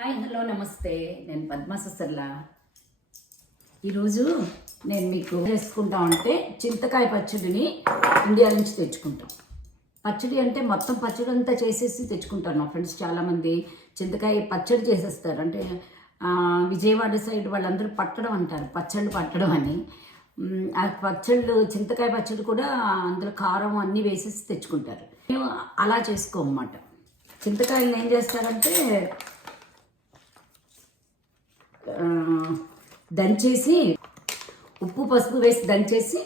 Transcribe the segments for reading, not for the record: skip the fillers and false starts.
Hi hello నమస్తే. నేను పద్మ సుసర్ల. ఈరోజు నేను మీకు చేసుకుంటా ఉంటే చింతకాయ పచ్చడిని ఇండియా నుంచి తెచ్చుకుంటాం. పచ్చడి అంటే మొత్తం పచ్చడి అంతా చేసేసి తెచ్చుకుంటారు. నా ఫ్రెండ్స్ చాలామంది చింతకాయ పచ్చడి చేసేస్తారు. అంటే విజయవాడ సైడ్ వాళ్ళందరూ పట్టడం అంటారు, పచ్చళ్ళు పట్టడం అని. ఆ పచ్చళ్ళు, చింతకాయ పచ్చడి కూడా అందులో కారం అన్నీ వేసేసి తెచ్చుకుంటారు. మేము అలా చేసుకోమన్నమాట. చింతకాయలను ఏం చేస్తారంటే దంచేసి ఉప్పు పసుపు వేసి దంచేసి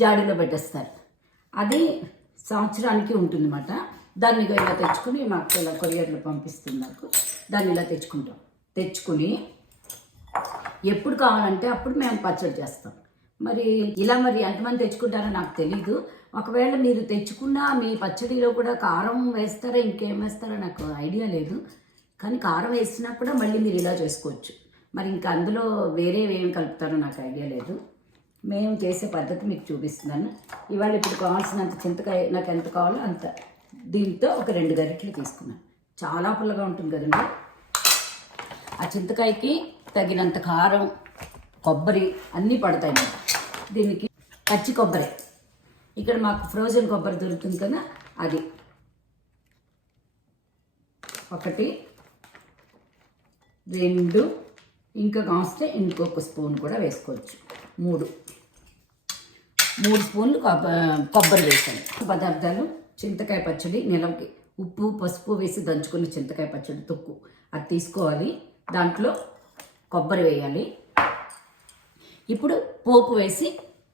జాడీలో పెట్టేస్తారు. అది సంవత్సరానికి ఉంటుందన్నమాట. దాన్ని ఇలా తెచ్చుకుని మాకు ఇలా కొరియర్లో పంపిస్తుంది. నాకు దాన్ని ఇలా తెచ్చుకుని ఎప్పుడు కావాలంటే అప్పుడు మేము పచ్చడి చేస్తాం. మరి ఎంతమంది తెచ్చుకుంటారో నాకు తెలీదు. ఒకవేళ మీరు తెచ్చుకున్నా మీ పచ్చడిలో కూడా కారం వేస్తారా, ఇంకేం వేస్తారో నాకు ఐడియా లేదు. కానీ కారం వేసినా కూడా మళ్ళీ మీరు ఇలా చేసుకోవచ్చు. మరి ఇంకా అందులో వేరే ఏం కలుపుతారో నాకు ఐడియా లేదు. మేము చేసే పద్ధతి మీకు చూపిస్తున్నాను. ఇవాళ ఇప్పుడు కావాల్సినంత చింతకాయ నాకు ఎంత కావాలో అంత, దీంతో ఒక 2 గరిటెలు తీసుకున్నాను. చాలా పుల్లగా ఉంటుంది కదండి. ఆ చింతకాయకి తగినంత కారం, కొబ్బరి అన్నీ పడతాయి. దీనికి పచ్చి కొబ్బరి, ఇక్కడ మాకు ఫ్రోజన్ కొబ్బరి దొరుకుతుంది కదా, అది 1 2, ఇంకా కాస్తే ఇంకొక స్పూన్ కూడా వేసుకోవచ్చు. 3 స్పూన్లు కొబ్బరి వేసాను. పదార్థాలు: చింతకాయ పచ్చడి, నిలవకి ఉప్పు పసుపు వేసి దంచుకున్న చింతకాయ పచ్చడి తొక్కు అది తీసుకోవాలి. దాంట్లో కొబ్బరి వేయాలి. ఇప్పుడు పోపు వేసి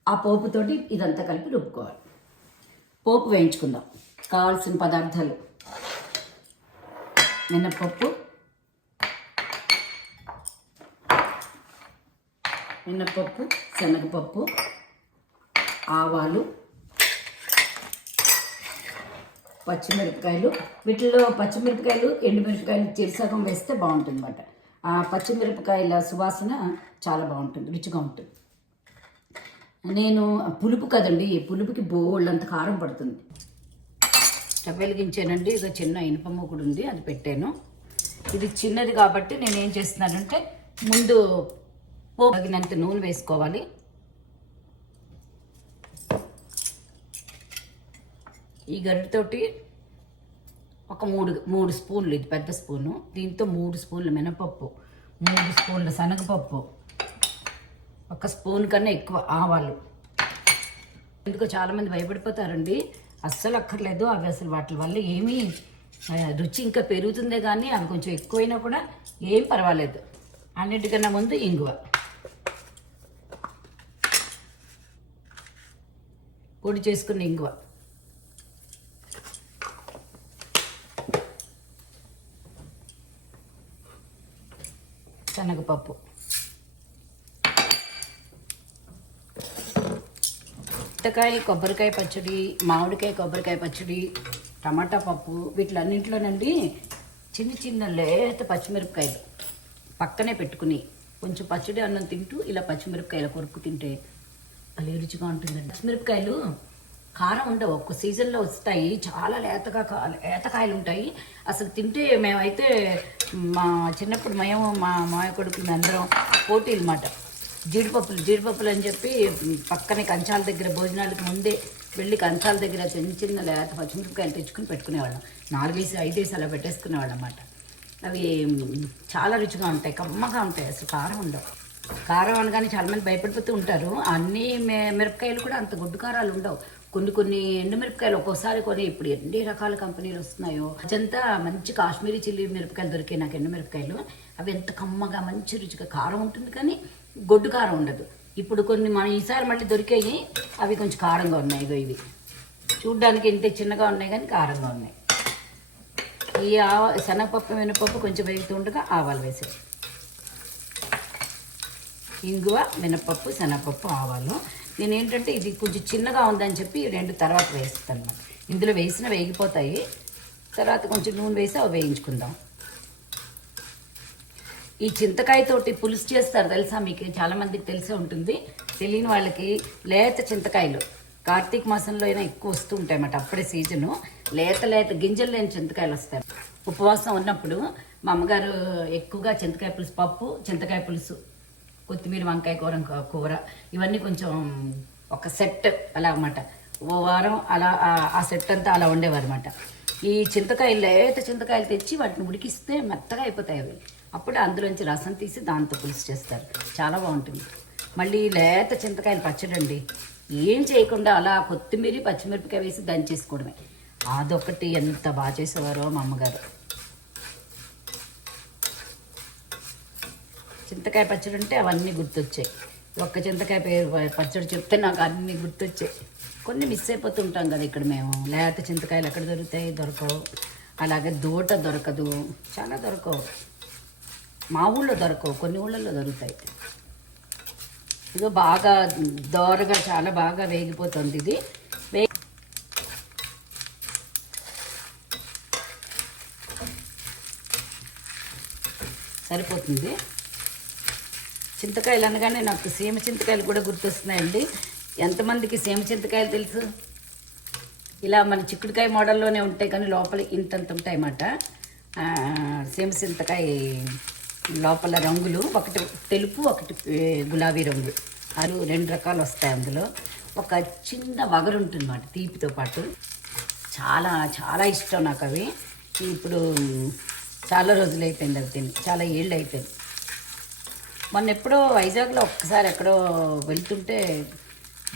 ఆ పోపుతోటి ఇదంతా కలిపి రుబ్బుకోవాలి. పోపు వేయించుకుందాం. కావాల్సిన పదార్థాలు: మినపప్పు, శనగపప్పు, ఆవాలు, పచ్చిమిరపకాయలు. వీటిలో పచ్చిమిరపకాయలు, ఎండుమిరపకాయలు చెరిసగం వేస్తే బాగుంటుంది అన్నమాట. ఆ పచ్చిమిరపకాయల సువాసన చాలా బాగుంటుంది, రుచిగా ఉంటుంది. నేను పులుపు కదండి, పులుపుకి బోళ్ళంత కారం పడుతుంది. స్టవ్ వెలిగించానండి. ఇదో చిన్న ఇనుప మూకుడు ఉంది, అది పెట్టాను. ఇది చిన్నది కాబట్టి నేను ఏం చేస్తున్నానంటే ముందు తగినంత నూనె వేసుకోవాలి. ఈ గరిటెతోటి ఒక 3 స్పూన్లు, ఇది పెద్ద స్పూను, దీంతో 3 స్పూన్లు మినపప్పు, 3 స్పూన్ల శనగపప్పు, 1 స్పూన్ కన్నా ఎక్కువ ఆవాలు. ఎందుకో చాలామంది భయపడిపోతారండి. అస్సలు అక్కర్లేదు. అవి అసలు వాటి వల్ల ఏమీ రుచి ఇంకా పెరుగుతుందే కానీ అవి కొంచెం ఎక్కువైనా కూడా ఏం పర్వాలేదు. అన్నిటికన్నా ముందు ఇంగువ, పొడి చేసుకున్న ఇంగువ, శనగపప్పు, చింతకాయ కొబ్బరికాయ పచ్చడి, మామిడికాయ కొబ్బరికాయ పచ్చడి, టమాటా పప్పు, వీటిలన్నింటిలోనండి చిన్న లేత పచ్చిమిరపకాయలు పక్కనే పెట్టుకుని కొంచెం పచ్చడి అన్నం తింటూ ఇలా పచ్చిమిరపకాయలు కొరుక్కు తింటే భలే రుచిగా ఉంటుందండి. పచ్చిమిరపకాయలు కారం ఉండవు, ఒక్క సీజన్లో వస్తాయి. చాలా లేతకాయలు ఉంటాయి. అసలు తింటే మేమైతే మా చిన్నప్పుడు మా మాయ కొడుకులు అందరం పోటీలు అన్నమాట. జీడిపప్పులు అని చెప్పి పక్కనే కంచాల దగ్గర భోజనాలకు ముందే వెళ్ళి కంచాల దగ్గర చిన్న లేత పచ్చిమిరపకాయలు తెచ్చుకుని పెట్టుకునేవాళ్ళం. 4 వేసి 5 వేసి అలా పెట్టేసుకునేవాళ్ళం అన్నమాట. అవి చాలా రుచిగా ఉంటాయి, కమ్మగా ఉంటాయి, అసలు కారం ఉండవు. కారం అనగానే చాలామంది భయపడిపోతూ ఉంటారు. అన్ని మిరపకాయలు కూడా అంత గుడ్డు కారాలు ఉండవు. కొన్ని ఎండుమిరపకాయలు ఒక్కోసారి ఇప్పుడు ఎన్ని రకాల కంపెనీలు వస్తున్నాయో, అదంతా మంచి కాశ్మీరీ చిల్లీ మిరపకాయలు దొరికాయి నాకు, ఎండుమిరపకాయలు. అవి ఎంత కమ్మగా మంచి రుచిగా కారం ఉంటుంది, కానీ గొడ్డు కారం ఉండదు. ఇప్పుడు కొన్ని మన ఈసారి మళ్ళీ దొరికాయి, అవి కొంచెం కారంగా ఉన్నాయి. ఇవి చూడ్డానికి ఇంత చిన్నగా ఉన్నాయి కానీ కారంగా ఉన్నాయి. ఈ శనగపప్పు మినపప్పు కొంచెం వేగుతుండగా ఆవాలు వేసాయి. ఇంగువ, మినపప్పు, శనగపప్పు, ఆవాలు. నేనేంటంటే ఇది కొంచెం చిన్నగా ఉందని చెప్పి 2 తర్వాత వేస్తాను అన్నమాట. ఇందులో వేసిన వేగిపోతాయి. తర్వాత కొంచెం నూనె వేసి అవి వేయించుకుందాం. ఈ చింతకాయతోటి పులుసు చేస్తారు తెలుసా మీకు? చాలామందికి తెలిసే ఉంటుంది. తెలియని వాళ్ళకి లేత చింతకాయలు కార్తీక మాసంలో అయినా ఎక్కువ వస్తూ ఉంటాయి అన్నమాట. అప్పుడే సీజను. లేత లేత గింజలు లేని చింతకాయలు వస్తాయి. ఉపవాసం ఉన్నప్పుడు మా అమ్మగారు ఎక్కువగా చింతకాయ పులుసు, పప్పు చింతకాయ పులుసు, కొత్తిమీర వంకాయ కూర, కూర ఇవన్నీ కొంచెం ఒక సెట్ అలా అన్నమాట. ఓ వారం అలా ఆ సెట్ అంతా అలా ఉండేవారు అనమాట. ఈ చింతకాయలు లేత చింతకాయలు తెచ్చి వాటిని ఉడికిస్తే మెత్తగా అయిపోతాయి అవి. అప్పుడు అందులోంచి రసం తీసి దాంతో పులుసు చేస్తారు, చాలా బాగుంటుంది. మళ్ళీ లేత చింతకాయలు పచ్చడి అండి, ఏం చేయకుండా అలా కొత్తిమీర పచ్చిమిరపకాయ వేసి దంచేసుకోవడమే. అదొకటి ఎంత బాగా చేసేవారో మా అమ్మగారు. చింతకాయ పచ్చడి అంటే అవన్నీ గుర్తొచ్చాయి. ఒక్క చింతకాయ పేరు పచ్చడి చెప్తే నాకు అన్నీ గుర్తొచ్చాయి. కొన్ని మిస్ అయిపోతుంటాం కదా ఇక్కడ మేము. లేత చింతకాయలు ఎక్కడ దొరుకుతాయి, దొరకవు. అలాగే దూట దొరకదు, చాలా దొరకవు. మా ఊళ్ళో దొరకవు, కొన్ని ఊళ్ళల్లో దొరుకుతాయి. ఇదో బాగా దోరగా చాలా బాగా వేగిపోతుంది ఇది. సరిపోతుంది. చింతకాయలు అనగానే నాకు సీమ చింతకాయలు కూడా గుర్తొస్తున్నాయండి. ఎంతమందికి సీమ చింతకాయలు తెలుసు? ఇలా మన చిక్కుడుకాయ మోడల్లోనే ఉంటాయి కానీ లోపల ఇంతంత ఉంటాయి అన్నమాట. సీమ చింతకాయ లోపల రంగులు ఒకటి తెలుపు, ఒకటి గులాబీ రంగు, అది 2 రకాలు వస్తాయి. అందులో ఒక చిన్న వగరు ఉంటుంది అన్నమాట తీపితో పాటు. చాలా చాలా ఇష్టం నాకు అవి. ఇప్పుడు చాలా రోజులు అయిపోయింది అవి తిని, చాలా ఏళ్ళు అయిపోయింది. మొన్న ఎప్పుడో వైజాగ్లో ఒక్కసారి ఎక్కడో వెళ్తుంటే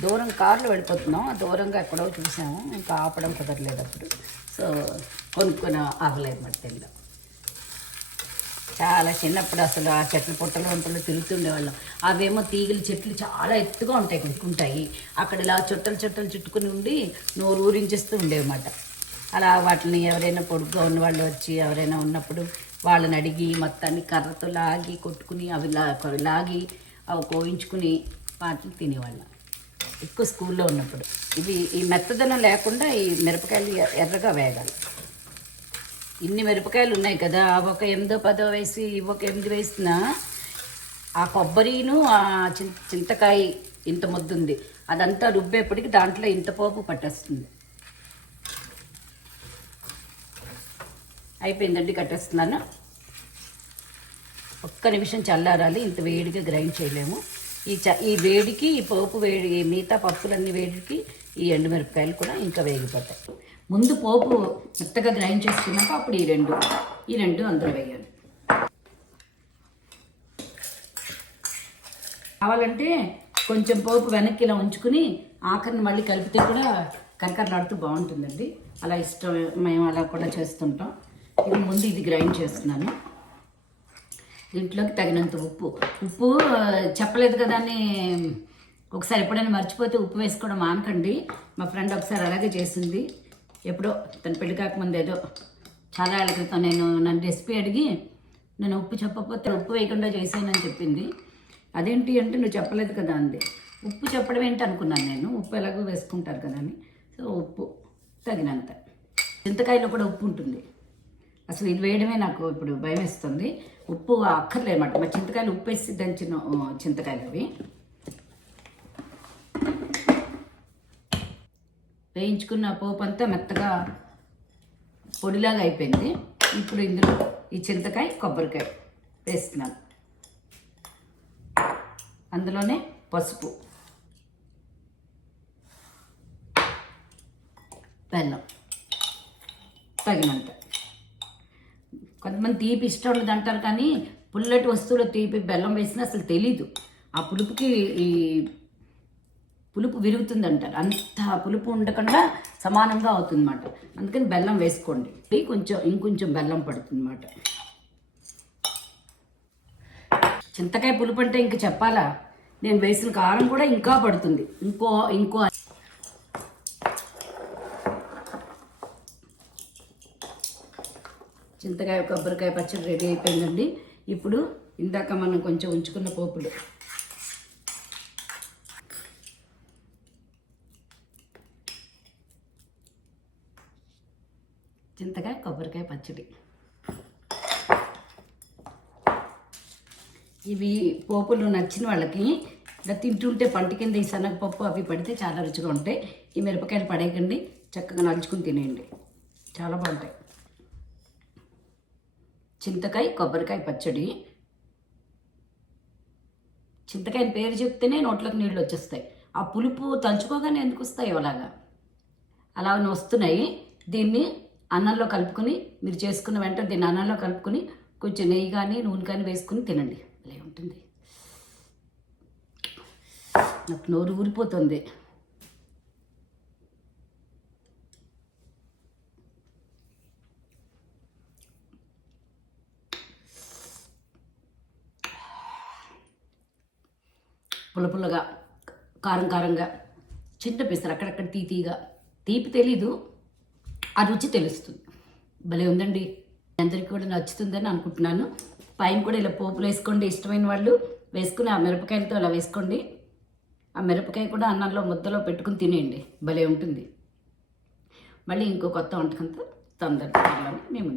దూరం కారులో వెళ్ళిపోతున్నాం, దూరంగా ఎక్కడో చూసాము, ఇంకా ఆపడం కుదరలేదు అప్పుడు. సో కొనుక్కొని ఆగలేదు మరి తెల్లో. చాలా చిన్నప్పుడు అసలు ఆ చెట్ల పుట్టలు వంటలు తిరుగుతుండేవాళ్ళం. అవేమో తీగలు చెట్లు చాలా ఎత్తుగా ఉంటాయి. అక్కడ ఇలా చుట్టలు చుట్టుకుని ఉండి నోరు ఊరించేస్తూ ఉండేవన్నమాట. అలా వాటిని ఎవరైనా పొడుగ్గా ఉన్నవాళ్ళు వచ్చి ఎవరైనా ఉన్నప్పుడు వాళ్ళని అడిగి మొత్తాన్ని కర్రతో లాగి కొట్టుకుని అవి లాగి అవి కోయించుకుని వాటిని తినేవాళ్ళం ఎక్కువ స్కూల్లో ఉన్నప్పుడు. ఇవి ఈ మెత్తదనం లేకుండా ఈ మిరపకాయలు ఎర్రగా వేగాలి. ఇన్ని మిరపకాయలు ఉన్నాయి కదా, ఒక 8 10 వేసి ఒక 8 వేసినా ఆ కొబ్బరిను ఆ చింతకాయ ఇంత ముద్దుంది అదంతా రుబ్బేపటికి దాంట్లో ఇంత పోపు పట్టేస్తుంది. అయిపోయిందండి, కట్టేస్తున్నాను. ఒక్క నిమిషం చల్లారాలి, ఇంత వేడిగా గ్రైండ్ చేయలేము. ఈ వేడికి ఈ పోపు వేడి, మిగతా పప్పులన్నీ వేడికి ఈ ఎండుమిరపకాయలు కూడా ఇంకా వేగిపోతాయి. ముందు పోపు మెత్తగా గ్రైండ్ చేసుకున్నాక అప్పుడు ఈ రెండు అందులో వేయాలి. కావాలంటే కొంచెం పోపు వెనక్కి ఇలా ఉంచుకుని ఆఖరిని మళ్ళీ కలిపితే కూడా కరకరలాడుతూ బాగుంటుందండి. అలా ఇష్టం, మేము అలా కూడా చేస్తుంటాం. ఇది ముందు ఇది గ్రైండ్ చేస్తున్నాను. దీంట్లోకి తగినంత ఉప్పు చెప్పలేదు కదా అని ఒకసారి ఎప్పుడైనా మర్చిపోతే ఉప్పు వేసుకోవడం మానకండి. మా ఫ్రెండ్ ఒకసారి అలాగే చేసింది. ఎప్పుడో తన పెళ్లి కాకముందు ఏదో చాలా ఏళ్ళ క్రితం నన్ను రెసిపీ అడిగి నేను ఉప్పు చెప్పకపోతే ఉప్పు వేయకుండా చేసానని చెప్పింది. అదేంటి అంటే నువ్వు చెప్పలేదు కదా అంది. ఉప్పు చెప్పడం ఏంటి అనుకున్నాను నేను, ఉప్పు ఎలాగో వేసుకుంటారు కదా అని. సో ఉప్పు తగినంత. చింతకాయలో కూడా ఉప్పు ఉంటుంది. అసలు ఇది వేయడమే నాకు ఇప్పుడు భయం వేస్తుంది. ఉప్పు అక్కర్లేదన్నమాట. మా చింతకాయలు ఉప్పు వేసి దంచిన చింతకాయలు అవి. వేయించుకున్న పోపు అంతా మెత్తగా పొడిలాగా అయిపోయింది. ఇప్పుడు ఇందులో ఈ చింతకాయ కొబ్బరికాయ వేస్తున్నాను. అందులోనే పసుపు, బెల్లం తగినంత. కొంతమంది తీపి ఇష్టం ఉండదు అంటారు కానీ పుల్లటి వస్తువులో తీపి బెల్లం వేసినా అసలు తెలీదు. ఆ పులుపుకి ఈ పులుపు విరుగుతుంది అంటారు. అంత పులుపు ఉండకుండా సమానంగా అవుతుంది అన్నమాట. అందుకని బెల్లం వేసుకోండి. ఇంకొంచెం బెల్లం పడుతుంది అన్నమాట. చింతకాయ పులుపు అంటే ఇంక చెప్పాలా, నేను వేసిన కారం కూడా ఇంకా పడుతుంది. ఇంకో చింతకాయ కొబ్బరికాయ పచ్చడి రెడీ అయిపోయిందండి. ఇప్పుడు ఇందాక మనం కొంచెం ఉంచుకున్న పోపులు చింతకాయ కొబ్బరికాయ పచ్చడి. ఇవి పోపులు నచ్చిన వాళ్ళకి ఇలా తింటుంటే పంట కింద ఈ శనగపప్పు అవి పడితే చాలా రుచిగా ఉంటాయి. ఈ మిరపకాయలు పడేయకండి, చక్కగా నలుచుకుని తినేయండి. చాలా బాగుంటాయి. చింతకాయ కొబ్బరికాయ పచ్చడి. చింతకాయని పేరు చెప్తేనే నోట్లోకి నీళ్ళు వచ్చేస్తాయి. ఆ పులుపు తంచుకోగానే ఎందుకు వస్తాయి అలాగా, అలా వస్తున్నాయి. దీన్ని అన్నంలో కలుపుకొని, మీరు చేసుకున్న వెంటనే దీన్ని అన్నంలో కలుపుకొని కొంచెం నెయ్యి కానీ నూనె కానీ వేసుకుని తినండి. అలా ఉంటుంది. నాకు నోరు ఊరిపోతుంది. పుల్లపుల్లగా, కారం కారంగా, చిన్న పిసరు అక్కడక్కడ తీతీగా. తీపి తెలీదు, ఆ రుచి తెలుస్తుంది. భలే ఉందండి. అందరికీ కూడా నచ్చుతుందని అనుకుంటున్నాను. పైన కూడా ఇలా పోపులు వేసుకోండి, ఇష్టమైన వాళ్ళు వేసుకుని ఆ మిరపకాయలతో అలా వేసుకోండి. ఆ మిరపకాయ కూడా అన్నంలో ముద్దలో పెట్టుకుని తినేయండి, భలే ఉంటుంది. మళ్ళీ ఇంకో కొత్త వంటకంతో తొందరగా మేము